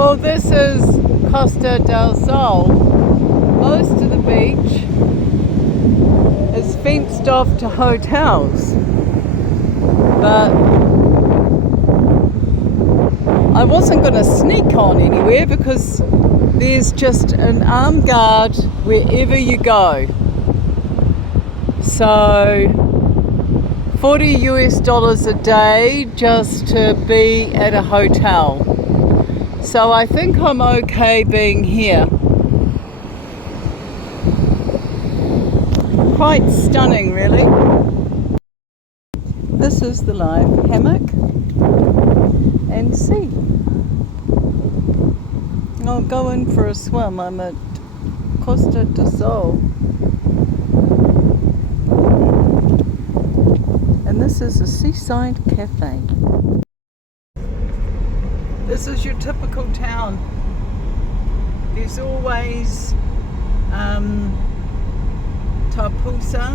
Well, this is Costa del Sol. Most of the beach is fenced off to hotels, but I wasn't going to sneak on anywhere because there's just an armed guard wherever you go. So $40 a day just to be at a hotel. So I think I'm okay being here. Quite stunning, really. This is the live hammock and sea. I'll go in for a swim. I'm at Costa del Sol. And this is a seaside cafe. This is your typical town. There's always pusa,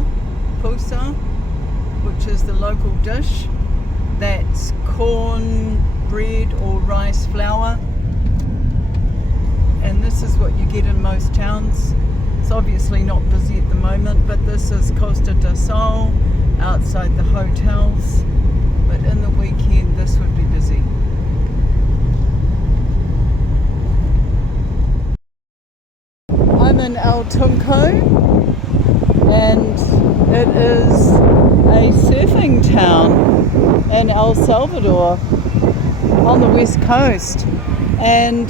which is the local dish. That's corn, bread or rice flour. And this is what you get in most towns. It's obviously not busy at the moment, but this is Costa del Sol, outside the hotels. But in the weekend, this would be busy. I'm in El Tunco, and it is a surfing town in El Salvador on the west coast. And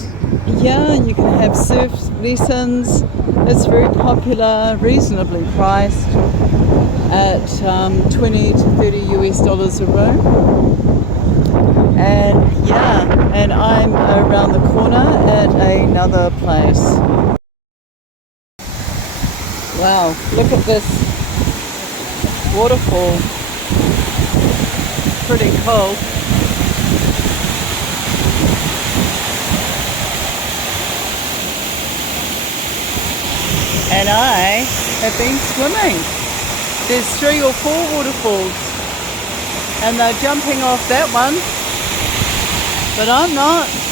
yeah, you can have surf lessons. It's very popular, reasonably priced at $20 to $30 a room. And yeah, and I'm around the corner at another place. Wow, look at this waterfall. Pretty cool. And I have been swimming. There's 3 or 4 waterfalls and they're jumping off that one, but I'm not.